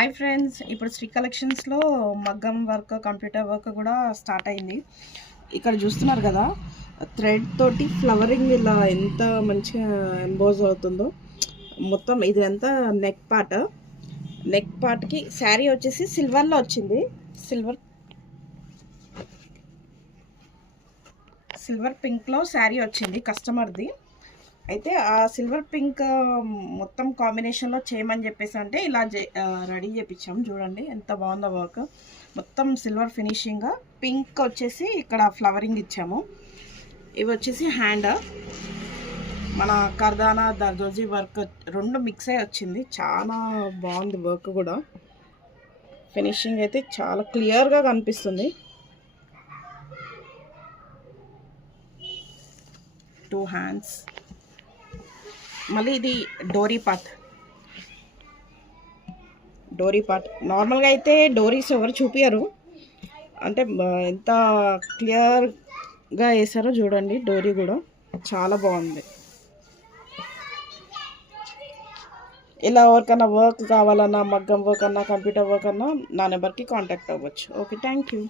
Hi friends, ఇప్పుడు శ్రీ కలెక్షన్స్లో మగ్గం వర్క్, కంప్యూటర్ వర్క్ కూడా స్టార్ట్ అయింది. ఇక్కడ చూస్తున్నారు కదా, థ్రెడ్ తోటి ఫ్లవరింగ్ ఇలా ఎంత మంచిగా ఎంబోజ్ అవుతుందో. మొత్తం ఇది అంతా నెక్ పార్ట్కి శారీ వచ్చేసి సిల్వర్లో వచ్చింది. సిల్వర్ పింక్లో శారీ వచ్చింది కస్టమర్ది. అయితే ఆ సిల్వర్ పింక్ మొత్తం కాంబినేషన్లో చేయమని చెప్పేసి అంటే ఇలా రెడీ చేయించాము. చూడండి ఎంత బాగుందో వర్క్. మొత్తం సిల్వర్ ఫినిషింగ్, పింక్ వచ్చేసి ఇక్కడ ఫ్లవరింగ్ ఇచ్చాము. ఇవి వచ్చేసి హ్యాండ్, మన కర్దానా దర్దోజీ వర్క్ రెండు మిక్స్ అయ్యి వచ్చింది. చాలా బాగుంది వర్క్ కూడా. ఫినిషింగ్ అయితే చాలా క్లియర్గా కనిపిస్తుంది. 2 హ్యాండ్స్. మళ్ళీ ఇది డోరీ పార్ట్. నార్మల్గా అయితే డోరీస్ ఎవరు చూపించరు, అంటే ఎంత క్లియర్గా వేసారో చూడండి. డోరీ కూడా చాలా బాగుంది. ఇలా ఎవరికన్నా వర్క్ కావాలన్నా, మగ్గం వర్క్ అన్నా, కంప్యూటర్ వర్క్ అన్నా నా నెంబర్కి కాంటాక్ట్ అవ్వచ్చు. Okay, thank you.